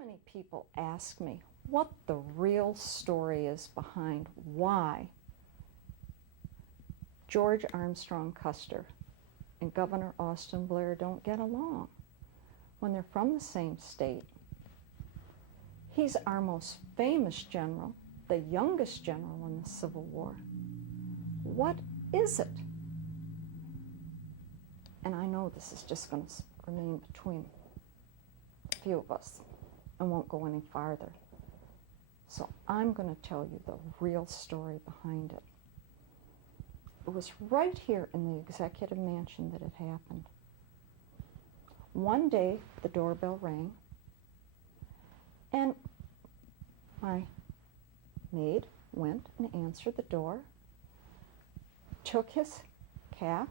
many people ask me what the real story is behind why George Armstrong Custer and Governor Austin Blair don't get along when they're from the same state. He's our most famous general, the youngest general in the Civil War. What is it? And I know this is just going to remain between a few of us and won't go any farther. So I'm going to tell you the real story behind it. It was right here in the executive mansion that it happened. One day, the doorbell rang, and my maid went and answered the door, took his cap.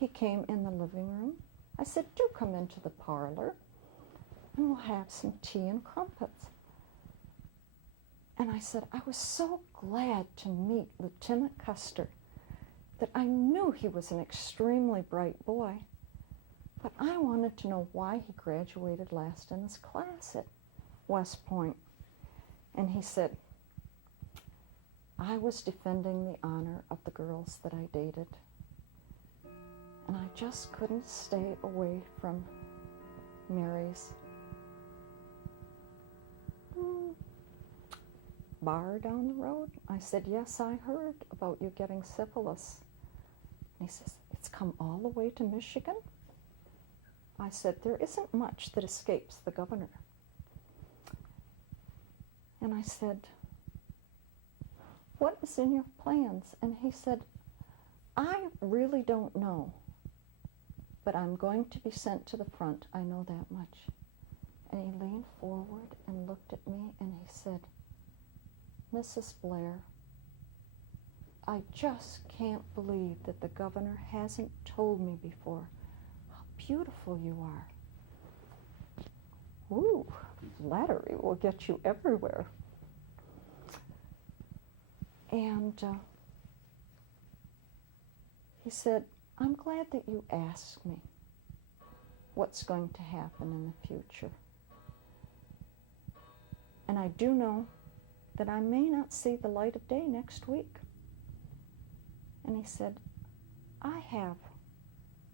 He came in the living room. I said, "Do come into the parlor, and we'll have some tea and crumpets." And I said, I was so glad to meet Lieutenant Custer that I knew he was an extremely bright boy, but I wanted to know why he graduated last in his class at West Point. And he said, I was defending the honor of the girls that I dated, and I just couldn't stay away from Mary's bar down the road. I said, yes, I heard about you getting syphilis. And he says, it's come all the way to Michigan? I said, there isn't much that escapes the governor. And I said, what is in your plans? And he said, I really don't know, but I'm going to be sent to the front. I know that much. And he leaned forward and looked at me and he said, Mrs. Blair, I just can't believe that the governor hasn't told me before how beautiful you are. Ooh, flattery will get you everywhere. And he said, I'm glad that you asked me what's going to happen in the future. And I do know that I may not see the light of day next week. And he said, I have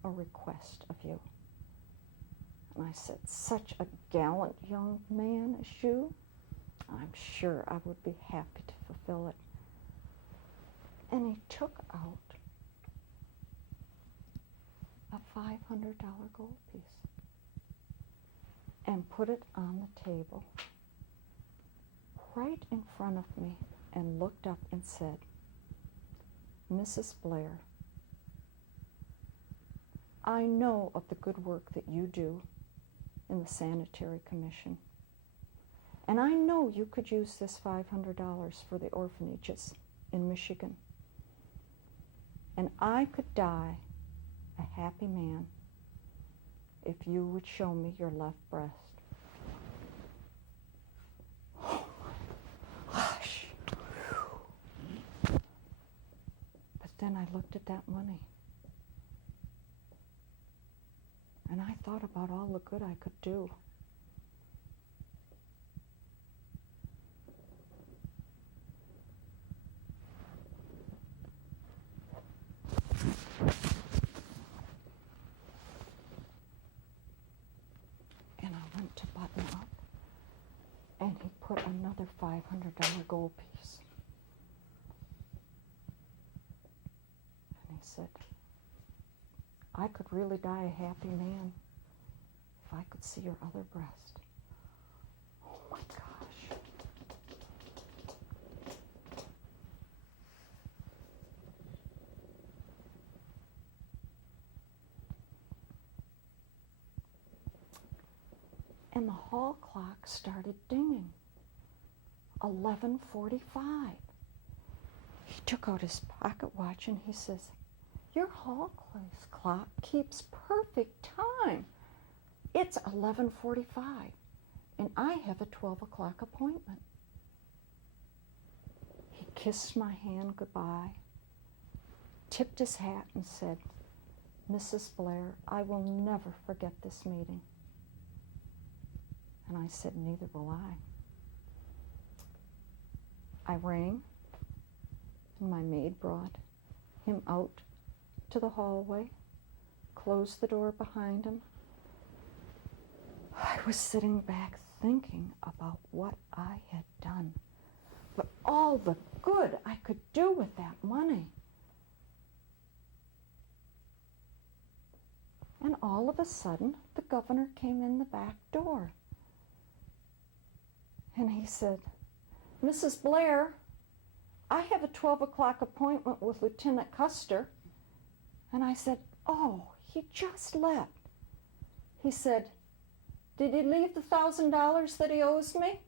a request of you. And I said, such a gallant young man as you, I'm sure I would be happy to fulfill it. And he took out a $500 gold piece and put it on the table right in front of me and looked up and said, Mrs. Blair, I know of the good work that you do in the Sanitary Commission, and I know you could use this $500 for the orphanages in Michigan, and I could die a happy man if you would show me your left breast. Gosh. But then I looked at that money, and I thought about all the good I could do. And I went to button up, and he put another $500 gold piece. And he said, I could really die a happy man if I could see your other breast. Oh my gosh. And the hall clock started dinging. 11:45. He took out his pocket watch and he says, your hall clock keeps perfect time. It's 11:45, and I have a 12 o'clock appointment. He kissed my hand goodbye, tipped his hat, and said, Mrs. Blair, I will never forget this meeting. And I said, neither will I rang, and my maid brought him out to the hallway, closed the door behind him. I was sitting back thinking about what I had done, but all the good I could do with that money. And all of a sudden, the governor came in the back door. And he said, Mrs. Blair, I have a 12 o'clock appointment with Lieutenant Custer. And I said, oh, he just left. He said, did he leave the $1,000 that he owes me?